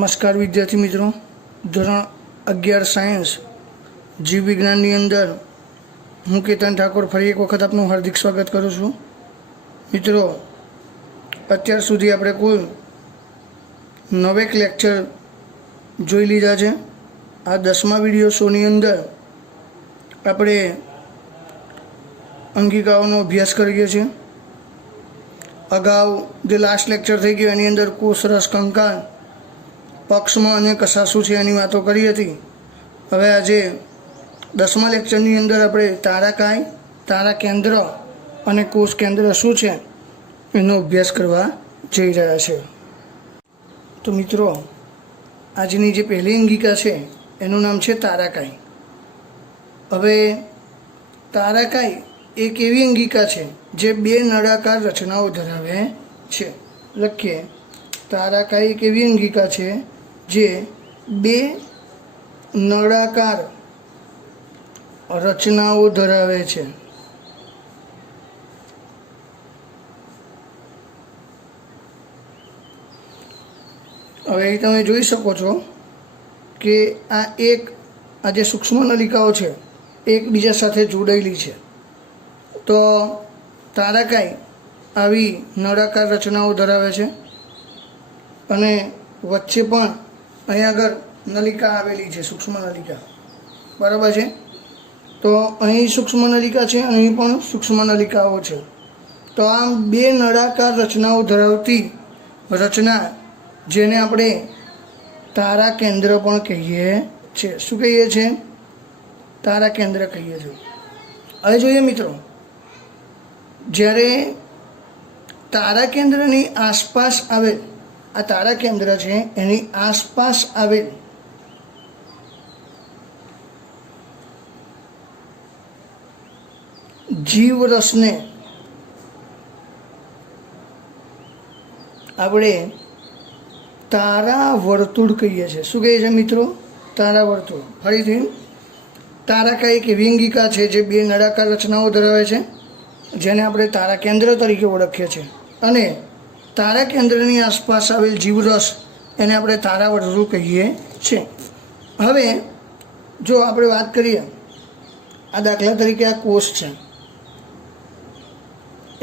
नमस्कार विद्यार्थी मित्रों, ધોરણ 11 સાયન્સ જીવ વિજ્ઞાનની અંદર હું કેતન ઠાકોર ફરી એક વખત આપનું હાર્દિક સ્વાગત કરું છું। મિત્રો, અત્યાર સુધી આપણે કુલ 9 લેક્ચર જોઈ લીધા છે। આ 10મા વિડીયો શોની અંદર આપણે અંગિકાઓનો અભ્યાસ કરીએ છીએ। અગાઉ જે લાસ્ટ લેક્ચર થઈ ગયો એની અંદર કોષ, રસ, કંકાલ, પક્ષમાં અને કશાશું છે એની વાતો કરી હતી। હવે આજે 10મા લેક્ચરની અંદર આપણે તારાકાય, તારા કેન્દ્ર અને કોષ કેન્દ્ર શું છે એનો અભ્યાસ કરવા જઈ રહ્યા છે। તો મિત્રો, આજની જે પહેલી અંગિકા છે એનું નામ છે તારાકાય। હવે તારાકાય એક એવી અંગિકા છે જે 2 નળાકાર રચનાઓ ધરાવે છે। લખીએ, તારાકાય એક એવી અંગિકા છે જે 2 નળાકાર રચનાઓ ધરાવે છે। હવે તમે જોઈ શકો છો કે આ જે સૂક્ષ્મ નલિકાઓ છે એકબીજા સાથે જોડાયેલી છે। તો તારાકાય આવી નળાકાર રચનાઓ ધરાવે છે અને વચ્ચે પણ અહીં આગળ નલિકા આવેલી છે, સૂક્ષ્મ નલિકા, બરાબર છે। તો અહીં સૂક્ષ્મ નલિકા છે, અહીં પણ સૂક્ષ્મ નલિકાઓ છે। તો આમ 2 નળાકાર રચનાઓ ધરાવતી રચના જેને આપણે તારા કેન્દ્ર પણ કહીએ છીએ। શું કહીએ છીએ? તારા કેન્દ્ર કહીએ છીએ। હવે જોઈએ મિત્રો, જ્યારે તારા કેન્દ્રની આસપાસ આવેલ, આ તારા કેન્દ્ર છે એની આસપાસ આવેલ જીવરસને આપણે તારા વર્તુળ કહીએ છીએ। શું કહીએ છીએ મિત્રો? તારા વર્તુળ। ફરીથી, તારાકાય એક એવી અંગિકા છે જે 2 નળાકાર રચનાઓ ધરાવે છે જેને આપણે તારા કેન્દ્ર તરીકે ઓળખીએ છીએ, અને તારા કેન્દ્રની આસપાસ આવેલ જીવરસ એને આપણે તારા વર્તુળ કહીએ છીએ। હવે જો આપણે વાત કરીએ, આ દાખલા તરીકે આ કોષ છે,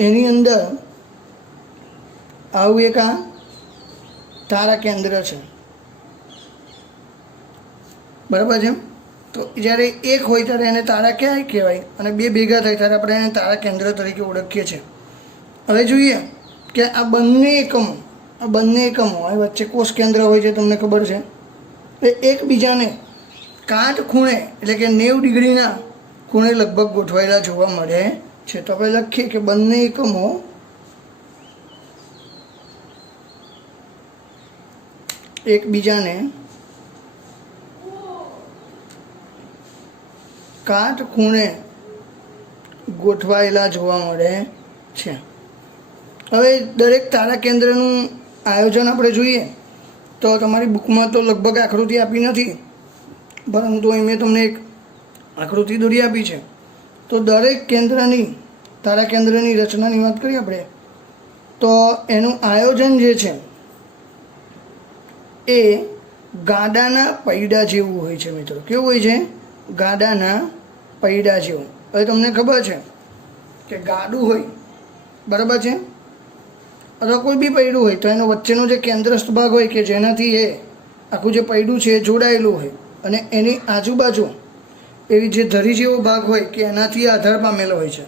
એની અંદર આવું એક આ તારા કેન્દ્ર છે, બરાબર છે। તો જ્યારે એક હોય ત્યારે એને તારા ક્યાં કહેવાય અને 2 ભેગા થાય ત્યારે આપણે એને તારા કેન્દ્ર તરીકે ઓળખીએ છીએ। હવે જોઈએ કે આ બંને એકમો આ વચ્ચે કોષ કેન્દ્ર હોય છે, તમને ખબર છે, એ એકબીજાને કાટ ખૂણે એટલે કે 90 ડિગ્રીના ખૂણે લગભગ ગોઠવાયેલા જોવા મળે છે। તો આપણે લખીએ કે બંને એકમો એકબીજાને કાટ ખૂણે ગોઠવાયેલા જોવા મળે છે। હવે દરેક તારા કેન્દ્રનું આયોજન આપણે જોઈએ તો તમારી બુકમાં તો લગભગ આકૃતિ આપી નથી, પરંતુ અહીં મેં તમને એક આકૃતિ દોરી આપી છે। તો દરેક તારા કેન્દ્રની રચનાની વાત કરીએ આપણે તો એનું આયોજન જે છે એ ગાડાના પૈડા જેવું હોય છે। મિત્રો, કેવું હોય છે? ગાડાના પૈડા જેવું। હવે તમને ખબર છે કે ગાડું હોય, બરાબર છે, અથવા કોઈ બી પૈડું હોય તો એનો વચ્ચેનો જે કેન્દ્રસ્થ ભાગ હોય કે જેનાથી એ આખું જે પૈડું છે એ જોડાયેલું હોય, અને એની આજુબાજુ એવી જે ધરી જેવો ભાગ હોય કે એનાથી આધાર પામેલો હોય છે,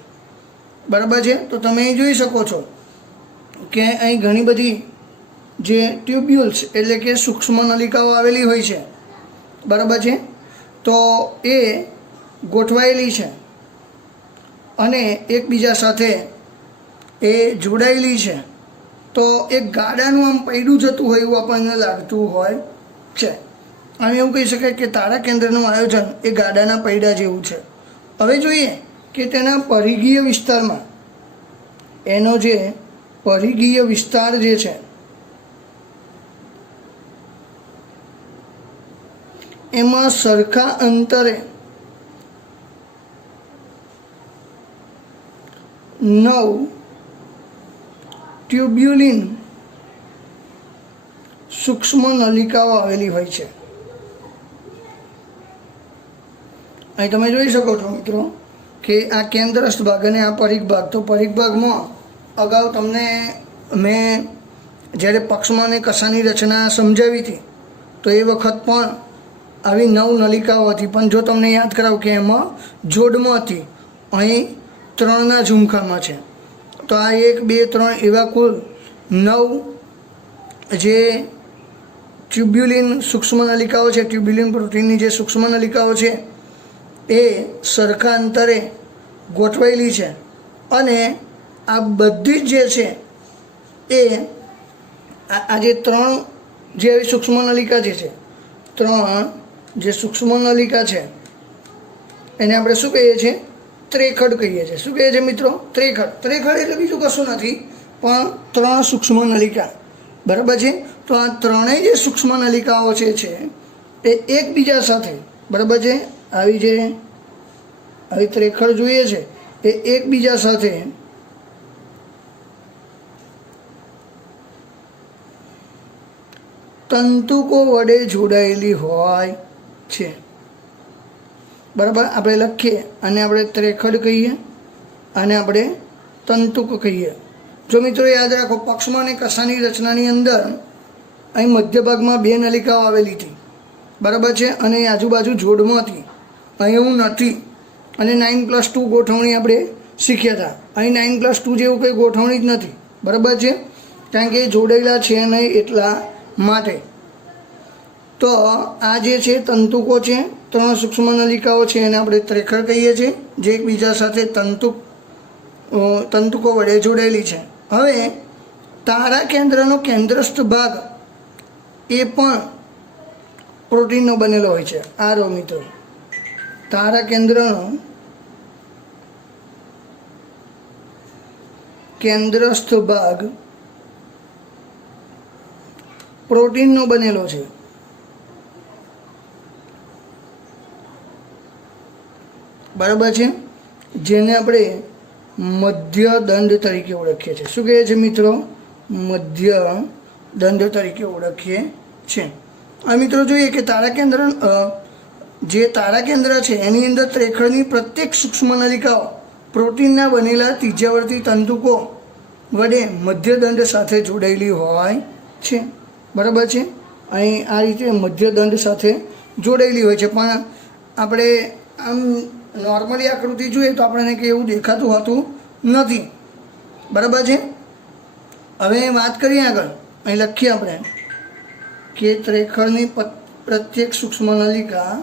બરાબર છે। તો તમે અહીં જોઈ શકો છો કે અહીં ઘણી બધી જે ટ્યુબ્યુલ્સ એટલે કે સૂક્ષ્મ નલિકાઓ આવેલી હોય છે, બરાબર છે। તો એ ગોઠવાયેલી છે અને એકબીજા સાથે એ જોડાયેલી છે। તો એક ગાડાનું આમ પૈડું જતું હોય એવું આપણને લાગતું હોય છે। આમ એવું કહી શકાય કે તારા કેન્દ્રનું આયોજન એ ગાડાના પૈડા જેવું છે। હવે જોઈએ કે તેના પરિઘીય વિસ્તારમાં, એનો જે પરિઘીય વિસ્તાર જે છે એમાં સરખા અંતરે 9 ટ્યુબ્યુલિન સૂક્ષ્મ નલિકાઓ આવેલી હોય છે. અહીં તમે જોઈ શકો છો મિત્રો કે આ કેન્દ્રસ્થ ભાગ અને આ પરિઘ ભાગ. તો પરિઘ ભાગમાં અગાઉ તમને મેં જ્યારે પક્ષમાં અને કસાની રચના સમજાવી હતી તો એ વખત પણ આવી 9 નલિકાઓ હતી, પણ જો તમને યાદ કરાવું કે એમાં જોડમાં હતી. અહીં 3ના ઝુમખામાં છે. તો આ 1 2 3 એવા કુલ 9 જે ટ્યુબ્યુલિન સૂક્ષ્મ નલિકાઓ છે, ટ્યુબ્યુલિન પ્રોટીનની જે સૂક્ષ્મ નલિકાઓ છે એ સરખા અંતરે ગોઠવાયેલી છે. અને આ બધી જ જે છે એ આ જે 3 જે સૂક્ષ્મ નલિકા જે છે, 3 જે સૂક્ષ્મ નલિકા છે એને આપણે શું કહીએ છીએ? ત્રેખડ કહીએ છીએ. શું કહીએ છીએ મિત્રો? ત્રેખડ. ત્રેખડ એટલે બીજું કશું નથી પણ 3 સૂક્ષ્મ નલિકા. બરાબર છે. તો આ ત્રણેય જે સૂક્ષ્મ નલિકાઓ છે એ એકબીજા સાથે, બરાબર છે, આવી ત્રેખડ જોઈએ છે એ એકબીજા સાથે તંતુકો વડે જોડાયેલી હોય છે. બરાબર. આપણે લખીએ અને આપણે ત્રેખડ કહીએ અને આપણે તંતુક કહીએ. જો મિત્રો યાદ રાખો, પક્ષમાં અને કસાની રચનાની અંદર અહીં મધ્ય ભાગમાં 2 નલિકાઓ આવેલી હતી. બરાબર છે. અને આજુબાજુ જોડમાં હતી. અહીં એવું નથી. અને 9+2 ગોઠવણી આપણે શીખ્યા હતા. અહીં 9+2 જેવું કંઈ ગોઠવણી જ નથી. બરાબર છે. કારણ કે જોડાયેલા છે નહીં એટલા માટે. તો આ જે છે તંતુકો છે, 3 સૂક્ષ્મ નલિકાઓ છે, એને આપણે ત્રેખડ કહીએ છીએ, જે એકબીજા સાથે તંતુકો વડે જોડાયેલી છે. હવે તારા કેન્દ્રનો કેન્દ્રસ્થ ભાગ એ પણ પ્રોટીનનો બનેલો હોય છે. આ રો મિત્રો, તારા કેન્દ્રનો કેન્દ્રસ્થ ભાગ પ્રોટીનનો બનેલો છે. બરાબર છે. જેને આપણે મધ્ય દંડ તરીકે ઓળખીએ છીએ. શું કહે છે મિત્રો? મધ્ય દંડ તરીકે ઓળખીએ છીએ. આ મિત્રો જોઈએ કે તારા કેન્દ્ર છે એની અંદર ત્રેખડની પ્રત્યેક સૂક્ષ્મ નલિકાઓ પ્રોટીનના બનેલા ત્રિજ્યાવર્તી તંતુકો વડે મધ્ય દંડ સાથે જોડાયેલી હોય છે. બરાબર છે. અહીં આ રીતે મધ્ય દંડ સાથે જોડાયેલી હોય છે. પણ આપણે આમ નોર્મલી આકૃતિ જોઈએ તો આપણને કંઈ એવું દેખાતું હોતું નથી. બરાબર છે. હવે વાત કરીએ આગળ. અહીં લખીએ આપણે કે ત્રેખડની પ્રત્યેક સૂક્ષ્મ નલિકા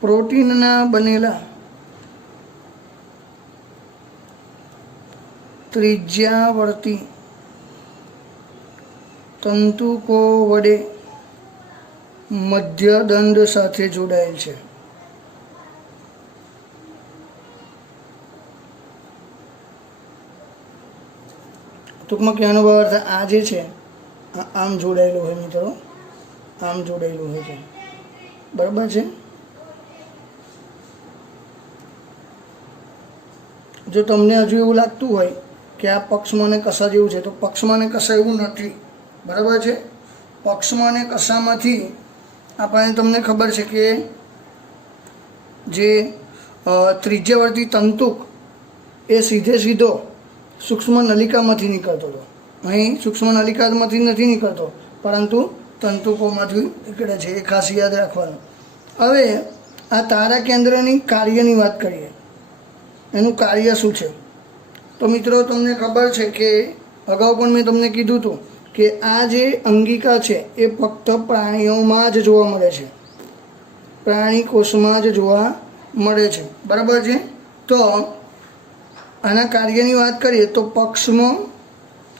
પ્રોટીનના બનેલા ત્રિજ્યાવર્તી તંતુકો વડે મધ્ય દંડ સાથે જોડાયેલ છે. ટૂંકમાં કહેવાનો અર્થ આ જે છે આમ જોડાયેલું હોય મિત્રો, આમ જોડાયેલું હોય છે. બરાબર છે. જો તમને હજુ એવું લાગતું હોય કે આ પક્ષમાં અને કસા જેવું છે, તો પક્ષમાં અને કસા એવું નથી. બરાબર છે. પક્ષમાં અને કસામાંથી આપણને તમને ખબર છે કે જે ત્રિજ્યાવર્તી તંતુક એ સીધો સૂક્ષ્મ નલિકામાંથી નીકળતો હતો. અહીં સૂક્ષ્મ નલિકામાંથી નથી નીકળતો, પરંતુ તંતુકોમાંથી નીકળે છે. એ ખાસ યાદ રાખવાનું. હવે આ તારા કેન્દ્રની કાર્યની વાત કરીએ. એનું કાર્ય શું છે? તો મિત્રો તમને ખબર છે કે અગાઉ પણ મેં તમને કીધું હતું કે આ જે અંગિકા છે એ ફક્ત પ્રાણીઓમાં જ જોવા મળે છે, પ્રાણી કોષમાં જ જોવા મળે છે. બરાબર છે. તો આના કાર્યની વાત કરીએ તો પક્ષમાં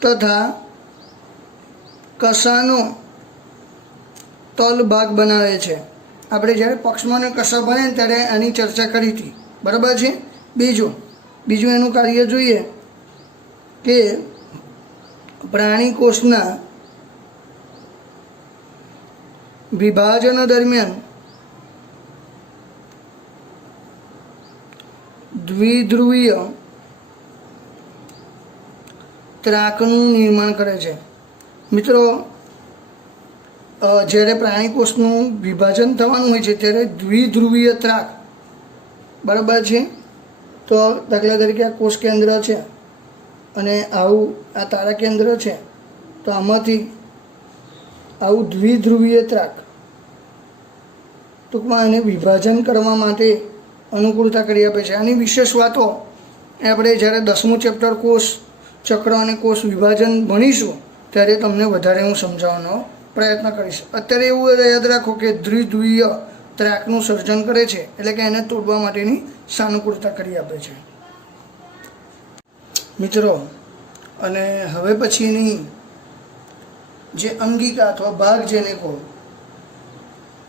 તથા કસાનો તલ ભાગ બનાવે છે. આપણે જ્યારે પક્ષમાં અને કસા બને ત્યારે આની ચર્ચા કરી હતી. બરાબર છે. બીજું એનું કાર્ય જોઈએ કે પ્રાણી કોષના વિભાજન દરમિયાન દ્વિધ્રુવીય ત્રાકનું નિર્માણ કરે છે. મિત્રો, જ્યારે પ્રાણી કોષનું વિભાજન થવાનું હોય છે ત્યારે દ્વિધ્રુવીય ત્રાક, બરાબર છે. તો દાખલા તરીકે આ કોષ કેન્દ્ર છે અને આવું આ તારા કેન્દ્ર છે, તો આમાંથી આવું દ્વિધ્રુવીય ત્રાક ટૂંકમાં એને વિભાજન કરવા માટે અનુકૂળતા કરી આપે છે. આની વિશેષ વાતો આપણે જ્યારે 10મું ચેપ્ટર કોષ ચક્ર અને કોષ વિભાજન ભણીશું ત્યારે તમને વધારે હું સમજાવવાનો પ્રયત્ન કરીશ. અત્યારે એવું યાદ રાખો કે દ્વિધ્રુવીય ત્રાકનું સર્જન કરે છે, એટલે કે એને તોડવા માટેની સાનુકૂળતા કરી આપે છે. મિત્રો, અને હવે પછીની જે અંગિકા અથવા ભાગ જેને કહો,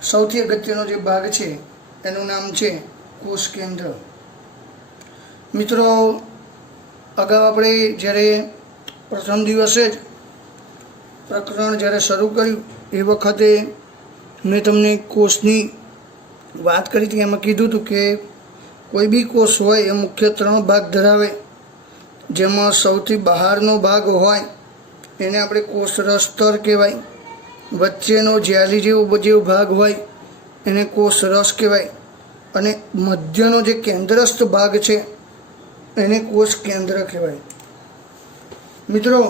સૌથી અગત્યનો જે ભાગ છે એનું નામ છે કોષ કેન્દ્ર. મિત્રો, અગાઉ આપણે જ્યારે પ્રથમ દિવસે જ પ્રકરણ જ્યારે શરૂ કર્યું એ વખતે મેં તમને કોષની વાત કરી હતી. એમાં કીધું હતું કે કોઈ બી કોષ હોય એ મુખ્ય 3 ભાગ ધરાવે, જેમાં સૌથી બહારનો ભાગ હોય એને આપણે કોષરસ સ્તર કહેવાય. વચ્ચેનો જ્યાલી જેવો ભાગ હોય એને કોષરસ કહેવાય. અને મધ્યનો જે કેન્દ્રસ્થ ભાગ છે એને કોષ કેન્દ્ર કહેવાય. મિત્રો,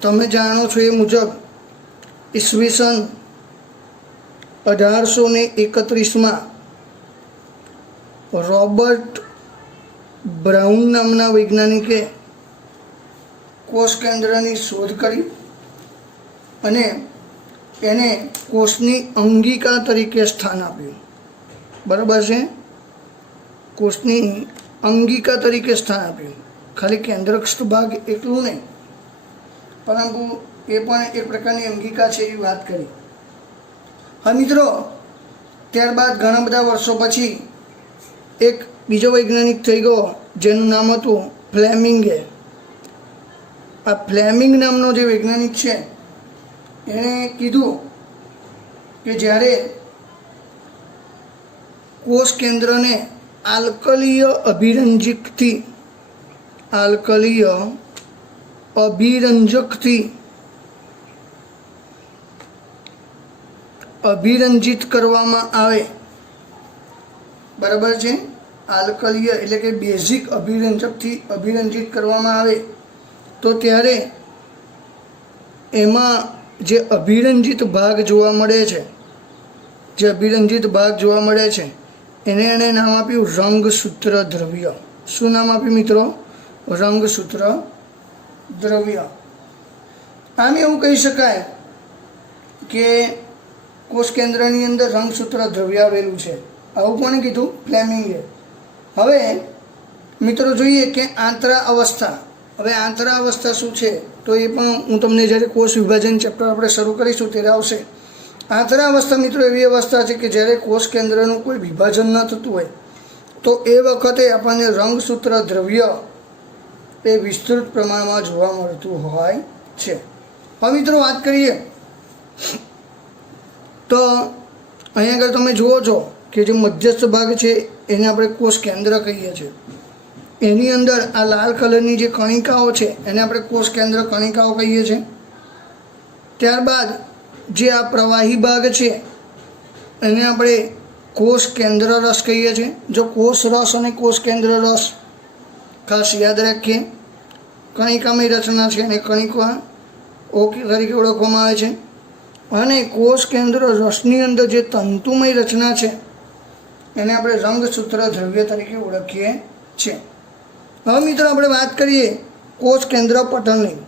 તમે જાણો છો એ મુજબ ઈસવીસન 1831માં રોબર્ટ બ્રાઉન નામના વૈજ્ઞાનિકે કોષ કેન્દ્રની શોધ કરી અને એને કોષની અંગિકા તરીકે સ્થાન આપ્યું. બરાબર છે? કોષની અંગિકા તરીકે સ્થાન આપ્યું. ખાલી કેન્દ્રસ્થ ભાગ એટલું નહીં, પરંતુ એ પણ એક પ્રકારની અંગિકા છે એવી વાત કરી. હા મિત્રો, ત્યારબાદ ઘણા બધા વર્ષો પછી એક બીજો વૈજ્ઞાનિક થઈ ગયો જેનું નામ હતું ફ્લેમિંગે. આ ફ્લેમિંગ નામનો જે વૈજ્ઞાનિક છે એણે કીધું કે જ્યારે કોષ કેન્દ્રને આલ્કલીય અભિરંજિત કરવામાં આવે, બરાબર છે? આલ્કલીય એટલે કે બેઝિક અભિરંજિત કરવામાં આવે તો ત્યારે એમાં જે અભિરંજિત ભાગ જોવા મળે છે એને એણે નામ આપ્યું રંગસૂત્ર દ્રવ્ય. શું નામ આપ્યું મિત્રો? રંગસૂત્ર દ્રવ્ય. આમ એવું કહી શકાય કે કોષ કેન્દ્રની અંદર રંગસૂત્ર દ્રવ્ય આવેલું છે. આવું કોણે કીધું? ફ્લેમિંગે. હવે મિત્રો જોઈએ કે આંતરા અવસ્થા. હવે આંતરા અવસ્થા શું છે તો એ પણ હું તમને જ્યારે કોષ વિભાજન ચેપ્ટર આપણે શરૂ કરીશું ત્યારે આવશે. આંતરા અવસ્થા મિત્રો એવી અવસ્થા છે કે જ્યારે કોષ કેન્દ્રનું કોઈ વિભાજન ન થતું હોય તો એ વખતે આપણને રંગસૂત્ર દ્રવ્ય એ વિસ્તૃત પ્રમાણમાં જોવા મળતું હોય છે. હવે મિત્રો વાત કરીએ તો અહીંયા આગળ તમે જુઓ છો કે જે મધ્યસ્થ ભાગ છે એને આપણે કોષ કેન્દ્ર કહીએ છીએ. એની અંદર આ લાલ કલરની જે કણિકાઓ છે એને આપણે કોષ કેન્દ્ર કણિકાઓ કહીએ છીએ. ત્યારબાદ જે આ પ્રવાહી ભાગ છે એને આપણે કોષ કેન્દ્ર રસ કહીએ છીએ. જો કોષ રસ અને કોષ કેન્દ્ર રસ ખાસ યાદ રાખીએ. કણિકામય રચના છે અને કણિકા તરીકે ઓળખવામાં આવે છે. અને કોષ કેન્દ્ર રસની અંદર જે તંતુમય રચના છે એને આપણે રંગસૂત્ર દ્રવ્ય તરીકે ઓળખીએ છીએ. હવે મિત્રો આપણે વાત કરીએ કોષ કેન્દ્ર પટલની.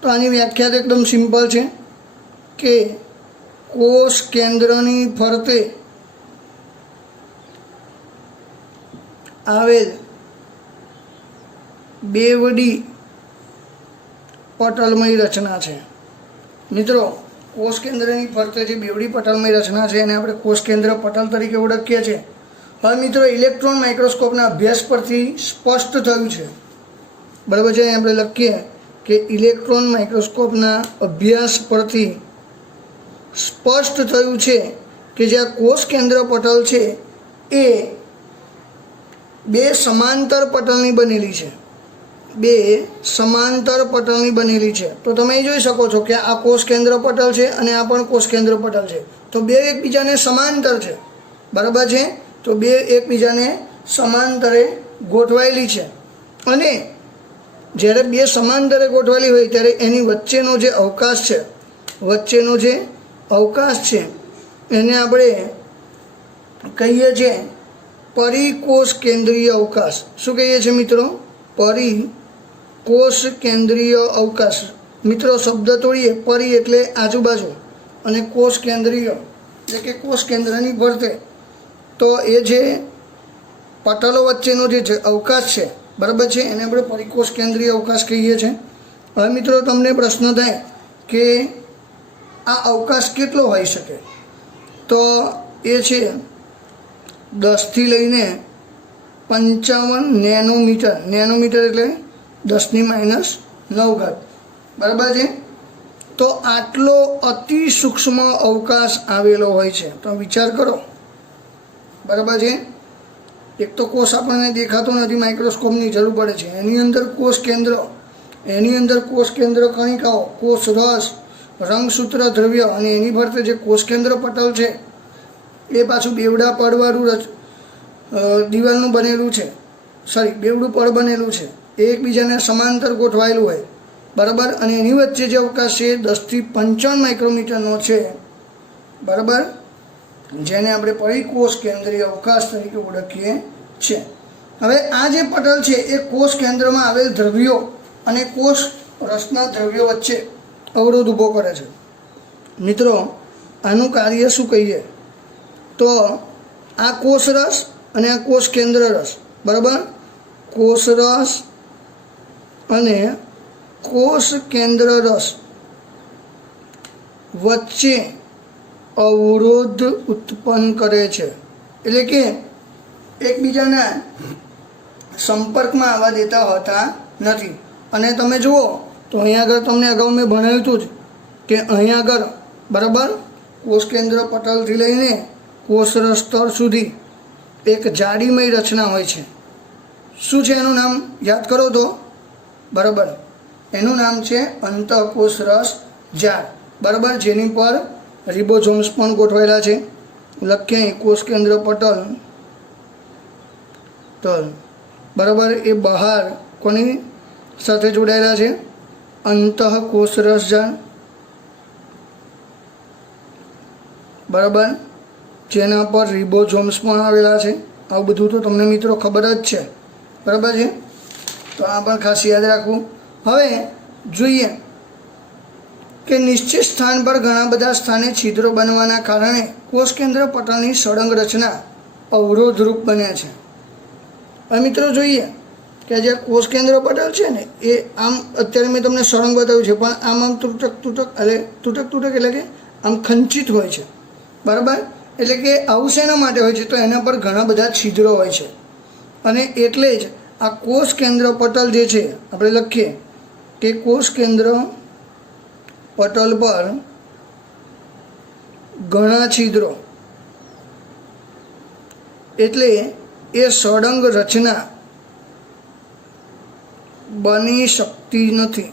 તો આની વ્યાખ્યા એકદમ સિમ્પલ છે કે કોષ કેન્દ્રની ફરતે આવેલ બેવડી પટલમય રચના છે. મિત્રો, કોષ કેન્દ્રની ફરતે જે બેવડી પટલમય રચના છે એને આપણે કોષ કેન્દ્ર પટલ તરીકે ઓળખીએ છીએ. હવે મિત્રો ઇલેક્ટ્રોન માઇક્રોસ્કોપના અભ્યાસ પરથી સ્પષ્ટ થયું છે, બરાબર છે, આપણે લખીએ કે ઇલેક્ટ્રોન માઇક્રોસ્કોપના અભ્યાસ પરથી સ્પષ્ટ થયું છે કે જે આ કોષ કેન્દ્ર પટલ છે એ બે સમાંતર પટલની બનેલી છે, બે સમાંતર પટલની બનેલી છે। તો તમે જોઈ શકો છો કે આ કોષ કેન્દ્ર પટલ છે અને આ પણ કોષ કેન્દ્ર પટલ છે, તો બે એકબીજાને સમાંતર છે, બરાબર છે। તો બે એકબીજાને સમાંતરે ગોઠવાયેલી છે અને જ્યારે બે સમાંતરે ગોઠવાયેલી હોય ત્યારે એની વચ્ચેનો જે અવકાશ છે, વચ્ચેનો જે અવકાશ છે એને આપણે કહીએ છીએ પરિકોષ કેન્દ્રીય અવકાશ। શું કહીએ છીએ મિત્રો? પરિકોષ કેન્દ્રીય અવકાશ। મિત્રો શબ્દ તોડીએ, પરી એટલે આજુબાજુ અને કોષ કેન્દ્રીય એટલે કે કોષ કેન્દ્રની ફરતે, તો એ જે પટલો વચ્ચેનો જે અવકાશ છે, બરાબર છે, એને આપણે પરિકોષ કેન્દ્રીય અવકાશ કહીએ છીએ। હવે મિત્રો તમને પ્રશ્ન થાય કે આ અવકાશ કેટલો હોઈ શકે? તો એ છે 10થી લઈને 55 નેનોમીટર। નેનોમીટર એટલે 10⁻⁹, બરાબર છે। તો આટલો અતિ સૂક્ષ્મ અવકાશ આવેલો હોય છે। તો વિચાર કરો, બરાબર છે। એક તો કોષ આપણને દેખાતો નથી, માઇક્રોસ્કોપની જરૂર પડે છે, એની અંદર કોષ કેન્દ્ર, એની અંદર કોષ કેન્દ્ર કણિકાઓ, કોષ રસ, રંગસૂત્ર દ્રવ્ય અને એની ફરતે જે કોષ કેન્દ્ર પટલ છે એ પાછું બેવડા પડવાળું દિવાલનું બનેલું છે, બેવડું પડ બનેલું છે, એ એકબીજાને સમાંતર ગોઠવાયેલું હોય, બરાબર, અને એની વચ્ચે જે અવકાશ છે 10થી 55 માઇક્રોમીટરનો છે, બરાબર, જેને આપણે પરિકોષ કેન્દ્રીય અવકાશ તરીકે ઓળખીએ છીએ। હવે આ જે પટલ છે એ કોષ કેન્દ્રમાં આવેલ દ્રવ્યો અને કોષ રસના દ્રવ્યો વચ્ચે અવરોધ ઊભો કરે છે। મિત્રો આનું કાર્ય શું કહીએ? તો આ કોષ રસ અને આ કોષ કેન્દ્ર રસ, બરાબર, કોષ રસ અને કોષ કેન્દ્ર રસ વચ્ચે અવરોધ ઉત્પન્ન કરે છે, એટલે કે એકબીજાના સંપર્કમાં આવવા દેતા હોતા નથી। અને તમે જુઓ તો અહીંયા આગળ તમને અગાઉ મેં ભણાવ્યું હતું જ કે અહીંયા આગળ, બરાબર, કોષ કેન્દ્ર પટલથી લઈને કોષરસ સ્તર સુધી એક જાડીમય રચના હોય છે। શું છે એનું નામ? યાદ કરો તો, બરાબર, એનું નામ છે અંતઃકોષરસ જાળ, બરાબર, જેની પર રિબોઝોમ્સ પણ ગોઠવાયેલા છે। લખીએ કોષ કેન્દ્ર પટલ તલ, બરાબર, એ બહાર કોની સાથે જોડાયેલા છે? અંતઃકોષરસ જાળ, બરાબર, જેના પર રિબોઝોમ્સ પણ આવેલા છે। આવું બધું તો તમને મિત્રો ખબર જ છે, બરાબર છે, તો આ પણ ખાસ યાદ રાખવું। હવે જોઈએ કે નિશ્ચિત સ્થાન પર ઘણા બધા સ્થાને છિદ્રો બનવાના કારણે કોષ કેન્દ્ર પટલની સળંગ રચના અવરોધરૂપ બને છે। હવે મિત્રો જોઈએ કે જે કોષ કેન્દ્ર પટલ છે ને એ આમ અત્યારે મેં તમને સળંગ બતાવ્યું છે, પણ આમ તૂટક એટલે કે આમ ખંચિત હોય છે, બરાબર, એટલે કે આવું શેના માટે હોય છે? તો એના પર ઘણા બધા છિદ્રો હોય છે અને એટલે જ આ કોષ કેન્દ્ર પટલ જે છે, આપણે લખીએ કે કોષ કેન્દ્ર પટલ પર ઘણા છિદ્રો, એટલે એ સળંગ રચના બની શકતી નથી,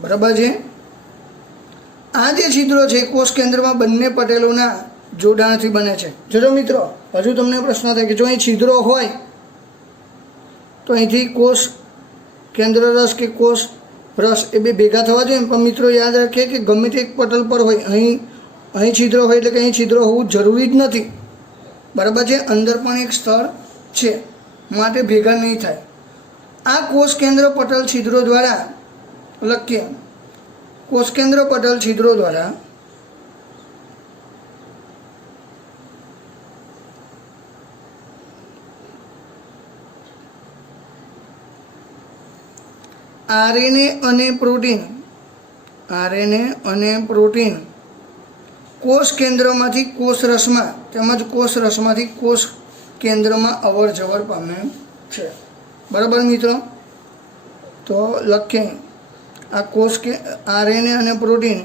બરાબર છે। આ જે છિદ્રો છે કોષ કેન્દ્રમાં બંને પટેલોના જોડાણથી બને છે। જો મિત્રો હજુ તમને પ્રશ્ન થાય કે જો અહીં છિદ્રો હોય તો અહીંથી કોષ કેન્દ્ર રસ કે કોષ રસ એ બે ભેગા થવા જોઈએ, પણ મિત્રો યાદ રાખીએ કે ગમે તે એક પટલ પર હોય, અહીં છિદ્રો હોય એટલે કે અહીં છિદ્રો હોવું જરૂરી જ નથી, બરાબર છે, અંદર પણ એક સ્થળ છે, માટે ભેગા નહીં થાય। આ કોષ કેન્દ્ર પટલ છિદ્રો દ્વારા, લખીએ કોષ કેન્દ્ર પટલ છિદ્રો દ્વારા આરએનએ અને પ્રોટીન કોષ કેન્દ્રમાંથી કોષરસમાં તેમજ કોષરસમાંથી કોષ કેન્દ્રમાં અવર જવર પામે છે. બરાબર મિત્રો? તો લખીએ આ કોષ કે આરએનએ અને પ્રોટીન.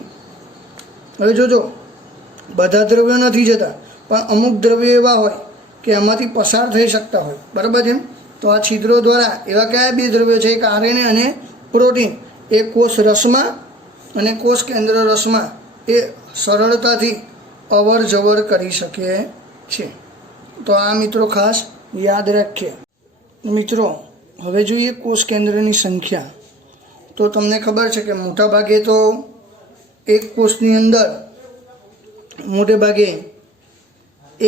હવે જોજો, બધા દ્રવ્યો નથી જતા, પણ અમુક દ્રવ્યો એવા હોય કે એમાંથી પસાર થઈ શકતા હોય. બરાબર છે? તો આ છિદ્રો દ્વારા એવા કયા બે દ્રવ્યો છે? એક આરએનએ અને પ્રોટીન. એ કોષ રસમાં અને કોષ કેન્દ્ર રસમાં એ સરળતાથી અવર જવર કરી શકે છે. તો આ મિત્રો ખાસ યાદ રાખીએ. મિત્રો હવે જોઈએ કોષ કેન્દ્રની સંખ્યા. તો તમને ખબર છે કે મોટા ભાગે તો એક કોષની અંદર મોટે ભાગે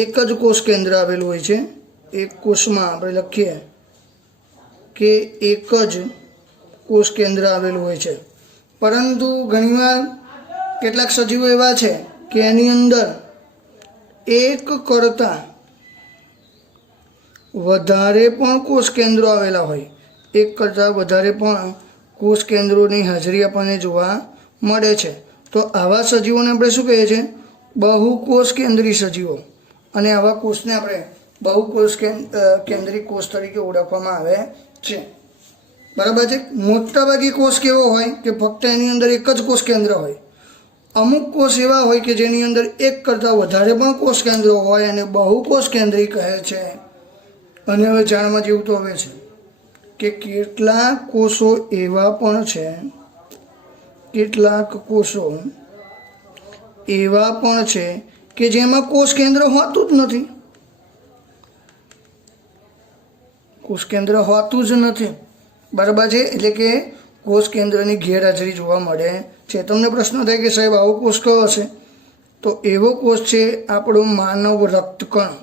એક જ કોષ કેન્દ્ર આવેલું હોય છે. એક કોષમાં આપણે લખીએ કે એક જ કોષ કેન્દ્ર આવેલું હોય છે. પરંતુ ઘણીવાર કેટલાક સજીવો એવા છે કે એની અંદર એક કરતાં વધારે પણ કોષ કેન્દ્રો આવેલા હોય. એક કરતાં વધારે પણ કોષ કેન્દ્રોની હાજરી આપણને જોવા મળે છે. તો આવા સજીવોને આપણે શું કહીએ છીએ? બહુકોષ કેન્દ્રી સજીવો. અને આવા કોષને આપણે બહુકોષ કેન્દ્રી કોષ તરીકે ઓળખવામાં આવે છે. બરાબર છે? મોટાભાગે કોષ કેવો હોય કે ફક્ત એની અંદર એક જ કોષ કેન્દ્ર હોય. અમુક કોષ એવા હોય કે જેની અંદર એક કરતાં વધારે પણ કોષ કેન્દ્રો હોય અને બહુકોષ કેન્દ્રી કહે છે. અને હવે જાણવા જેવું તો હવે છે કે કેટલાક કોષો એવા પણ છે, કેટલાક કોષો એવા પણ છે કે જેમાં કોષ કેન્દ્ર હોતું જ નથી. કોષ કેન્દ્ર હોતું જ નથી. બરાબર છે? એટલે કે કોષ કેન્દ્રની ગેરહાજરી જોવા મળે છે. તમને પ્રશ્ન થાય કે સાહેબ આવો કોષ કયો હશે? તો એવો કોષ છે આપણો માનવ રક્તકણ.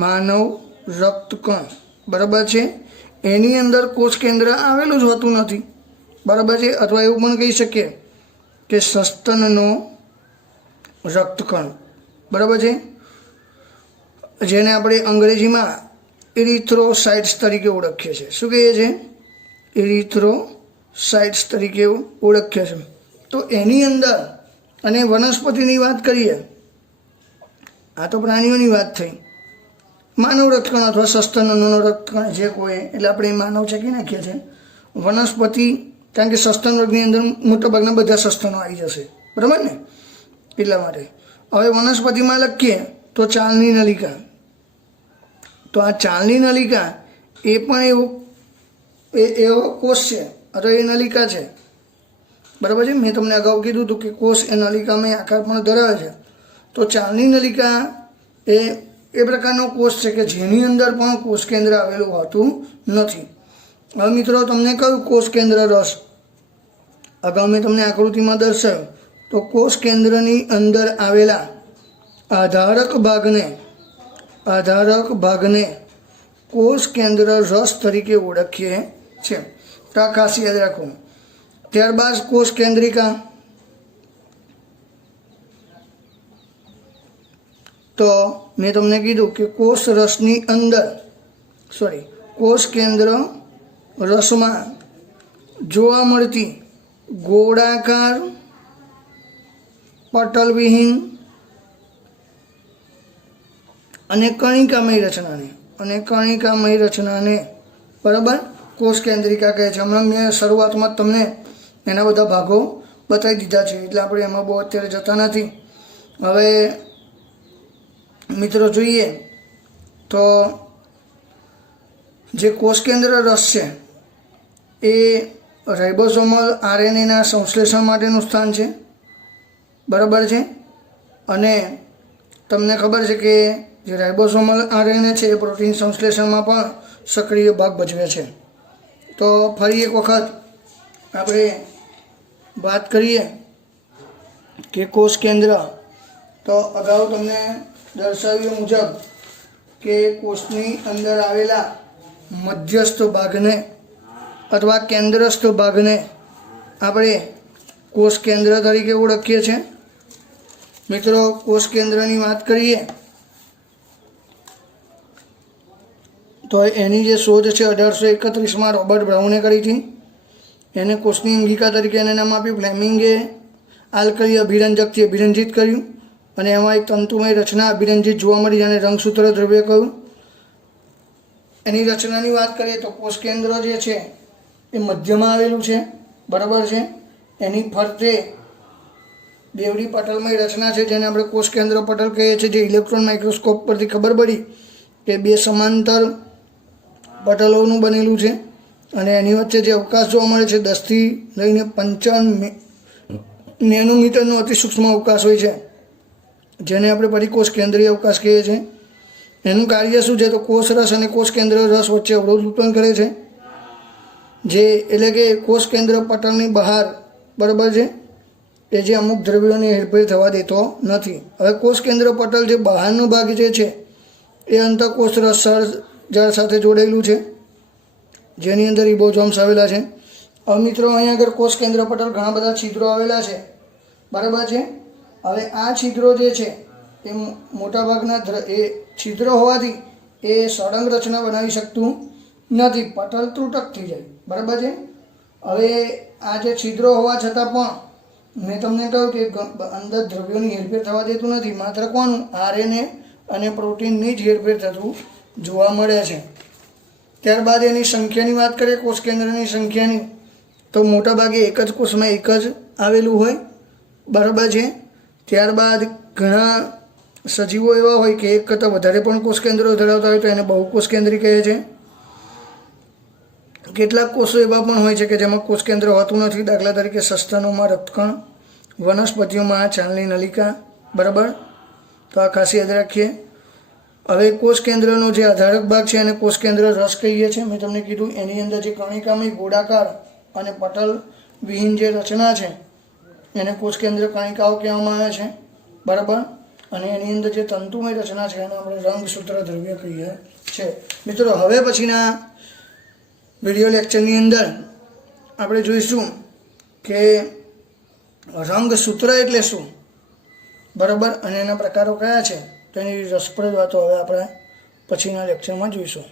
માનવ રક્તકણ. બરાબર છે? એની અંદર કોષ કેન્દ્ર આવેલું જ હોતું નથી. બરાબર છે? અથવા એવું પણ કહી શકીએ કે સસ્તનનો રક્તકણ. બરાબર છે? જેને આપણે અંગ્રેજીમાં ઇરિથ્રોસાઇટ્સ તરીકે ઓળખીએ છીએ. શું કહીએ છીએ? ઇરિથ્રોસાઇટ્સ તરીકે ઓળખીએ છીએ. તો એની અંદર, અને વનસ્પતિની વાત કરીએ, આ તો પ્રાણીઓની વાત થઈ. માનવ રક્તકણ અથવા સસ્તનનો રક્તકણ જે કોઈ, એટલે આપણે માનવ ચેકી નાખીએ છીએ. વનસ્પતિ, કારણ કે સસ્તન વર્ગની અંદર મોટાભાગના બધા સસ્તનો આવી જશે. બરાબર ને? એટલા માટે હવે વનસ્પતિમાં લખીએ તો ચાલની નલિકા. તો આ ચાલની નલિકા એ પણ એવો કોષ છે અથવા એ નલિકા છે. બરાબર છે? મેં તમને અગાઉ કીધું હતું કે કોષ એ નલિકામાં આકાર પણ ધરાવે છે. તો ચાલની નલિકા એ પ્રકારનો કોષ છે કે જેની અંદર પણ કોષ કેન્દ્ર આવેલું હોતું નથી. હવે મિત્રો તમને કહ્યું કોષ કેન્દ્ર રસ. અગાઉ મેં તમને આકૃતિમાં દર્શાવ્યું. તો કોષ કેન્દ્રની અંદર આવેલા આધારક ભાગને કોષ કેન્દ્ર રસ તરીકે ઓળખીએ છીએ. તો આ ખાસ યાદ રાખવું. ત્યારબાદ કોષ કેન્દ્રિકા. તો મેં તમને કીધું કે કોષ રસની અંદર કોષ કેન્દ્ર રસમાં જોવા મળતી ગોળાકાર પટલવિહીન અને કણિકામય રચનાને બરાબર કોષ કેન્દ્રિકા કહે છે. હમણાં મેં શરૂઆતમાં જ તમને એના બધા ભાગો બતાવી દીધા છે, એટલે આપણે એમાં બહુ અત્યારે જતા નથી. હવે મિત્રો જોઈએ તો જે કોષ કેન્દ્ર રસ છે એ રાઇબોસોમલ આરએનએના સંશ્લેષણ માટેનું સ્થાન છે. બરાબર છે? અને તમને ખબર છે કે જે રાઇબોસોમલ આરએનએ છે એ પ્રોટીન સંશ્લેષણમાં પણ સક્રિય ભાગ ભજવે છે. તો ફરી એક વખત આપણે વાત કરીએ કે કોષ કેન્દ્ર. તો અગાઉ તમને દર્શાવ્યું મુજબ કે કોષની અંદર આવેલા મધ્યસ્થ ભાગને અથવા કેન્દ્રસ્થ ભાગને આપણે કોષ કેન્દ્ર તરીકે ઓળખીએ છીએ. મિત્રો કોષ કેન્દ્રની વાત કરીએ તો એની જે શોધ છે 1831માં રોબર્ટ બ્રાઉને કરી હતી. એને કોષની અંગિકા તરીકે એને નામ આપ્યું. ફ્લેમિંગે આલ્કલી અભિરંજકથી અભિરંજિત કર્યું અને એમાં એક તંતુમય રચના અભિરંજિત જોવા મળી, જેને રંગસૂત્ર દ્રવ્ય કહ્યું. એની રચનાની વાત કરીએ તો કોષ કેન્દ્ર જે છે એ મધ્યમાં આવેલું છે, બરાબર છે. એની ફરતે બેવડી પટલમય રચના છે, જેને આપણે કોષ કેન્દ્ર પટલ કહીએ છીએ, જે ઇલેક્ટ્રોન માઇક્રોસ્કોપ પરથી ખબર પડી કે બે સમાંતર પટલોનું બનેલું છે. અને એની વચ્ચે જે અવકાશ જોવા મળે છે 10થી લઈને 55 નેનોમીટરનો અતિ સૂક્ષ્મ અવકાશ હોય છે, જેને આપણે પરિકોષ કેન્દ્રીય અવકાશ કહીએ છીએ. એનું કાર્ય શું છે તો કોષ રસ અને કોષ કેન્દ્ર રસ વચ્ચે અવરોધ ઉત્પન્ન કરે છે, જે એટલે કે કોષ કેન્દ્ર પટલની બહાર, બરાબર છે, એ જે અમુક દ્રવ્યોને હેરફેર થવા દેતો નથી. હવે કોષ કેન્દ્ર પટલ જે બહારનો ભાગ જે છે એ અંતઃકોષ રસ જાળ સાથે જોડાયેલું છે, જેની અંદર રિબોઝોમ્સ આવેલા છે. હવે મિત્રો અહીંયા આગળ કોષ કેન્દ્ર પટલ ઘણા બધા છિદ્રો આવેલા છે, બરાબર છે. હવે આ છિદ્રો જે છે એ મોટાભાગના એ છિદ્રો હોવાથી એ સળંગ રચના બનાવી શકતું નથી, પટલ ત્રુટક થઈ જાય, બરાબર છે. હવે આ જે છિદ્રો હોવા છતાં પણ મેં તમને કહ્યું કે અંદર દ્રવ્યોની હેરફેર થવા દેતું નથી, માત્ર કોનું આરએનએ અને પ્રોટીનની જ હેરફેર થતું જોવા મળે છે. ત્યારબાદ એની સંખ્યાની વાત કરીએ, કોષ કેન્દ્રની સંખ્યાની, તો મોટાભાગે એક જ કોષમાં એક જ આવેલું હોય, બરાબર છે. ત્યારબાદ ઘણા સજીવો એવા હોય કે એક કરતાં વધારે પણ કોષ કેન્દ્રો ધરાવતા હોય તો એને બહુકોષ કેન્દ્રી કહે છે. કેટલાક કોષો એવા પણ હોય છે કે જેમાં કોષ કેન્દ્ર હોતું નથી, દાખલા તરીકે સસ્તનોમાં રક્તકણ, વનસ્પતિઓમાં છાલની નલિકા, બરાબર. તો આ ખાસ યાદ રાખીએ. હવે કોષ કેન્દ્રનો જે આધારક ભાગ છે એને કોષ કેન્દ્ર રસ કહીએ છીએ. મેં તમને કીધું એની અંદર જે કણિકામય ગોળાકાર અને પટલ વિહીન જે રચના છે એને કોષ કેન્દ્ર કણિકાઓ કહેવામાં આવે છે, બરાબર. અને એની અંદર જે તંતુમય રચના છે એને આપણે રંગસૂત્ર દ્રવ્ય કહીએ છીએ. મિત્રો હવે પછીના વિડીયો લેક્ચરની અંદર આપણે જોઈશું કે રંગસૂત્ર એટલે શું, બરાબર, અને એના પ્રકારો કયા છે, તેની રસપ્રદ વાતો હવે આપણે પછીના લેક્ચરમાં જોઈશું.